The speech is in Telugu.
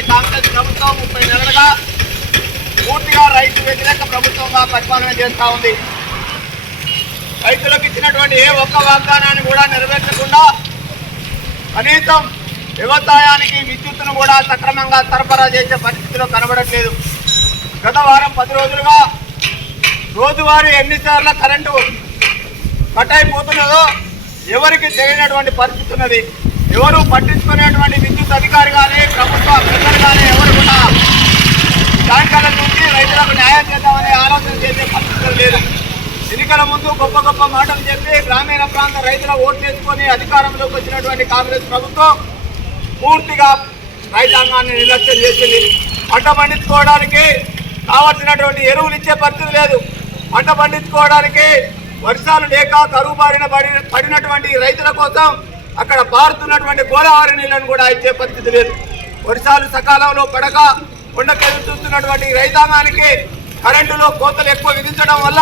చేస్తున్నటువంటి కాంగ్రెస్ ప్రభుత్వం 30 నెలలుగా పూర్తిగా రైతు వ్యతిరేక ప్రభుత్వంగా పరిపాలన చేస్తూ ఉంది. రైతులకు ఇచ్చినటువంటి ఏ ఒక్క వాగ్దానాన్ని కూడా నెరవేర్చకుండా కనీసం వ్యవసాయానికి విద్యుత్తును కూడా సక్రమంగా సరఫరా చేసే పరిస్థితిలో కనబడట్లేదు. గత వారం 10 రోజులుగా రోజువారీ ఎన్నిసార్లు కరెంటు కట్ అయిపోతున్నదో ఎవరికి తెలియనటువంటి పరిస్థితి ఉన్నది. ఎవరు పట్టించుకునేటువంటి విద్యుత్ అధికారి కానీ ప్రభుత్వ ప్రజలు కానీ ఎవరు కూడా సాయంకాలం నుంచి రైతులకు న్యాయం చేద్దామనే ఆలోచన చేసే పరిస్థితులు లేదు. ఎన్నికల ముందు గొప్ప గొప్ప మాటలు చెప్పి గ్రామీణ ప్రాంత రైతుల ఓటు చేసుకొని అధికారంలోకి వచ్చినటువంటి కాంగ్రెస్ ప్రభుత్వం పూర్తిగా రైతాంగాన్ని నిర్లక్ష్యం చేసింది. పంట పండించుకోవడానికి కావాల్సినటువంటి ఎరువులు ఇచ్చే పరిస్థితి లేదు. పంట పండించుకోవడానికి వర్షాలు లేక కరువు బారిన పడినటువంటి రైతుల కోసం అక్కడ పారుతున్నటువంటి గోదావరి నీళ్లను కూడా ఇచ్చే పరిస్థితి లేదు. వర్షాలు సకాలంలో పడక కొండకెళ్ళి చూస్తున్నటువంటి రైతాంగానికి కరెంటులో కోతలు ఎక్కువ విధించడం వల్ల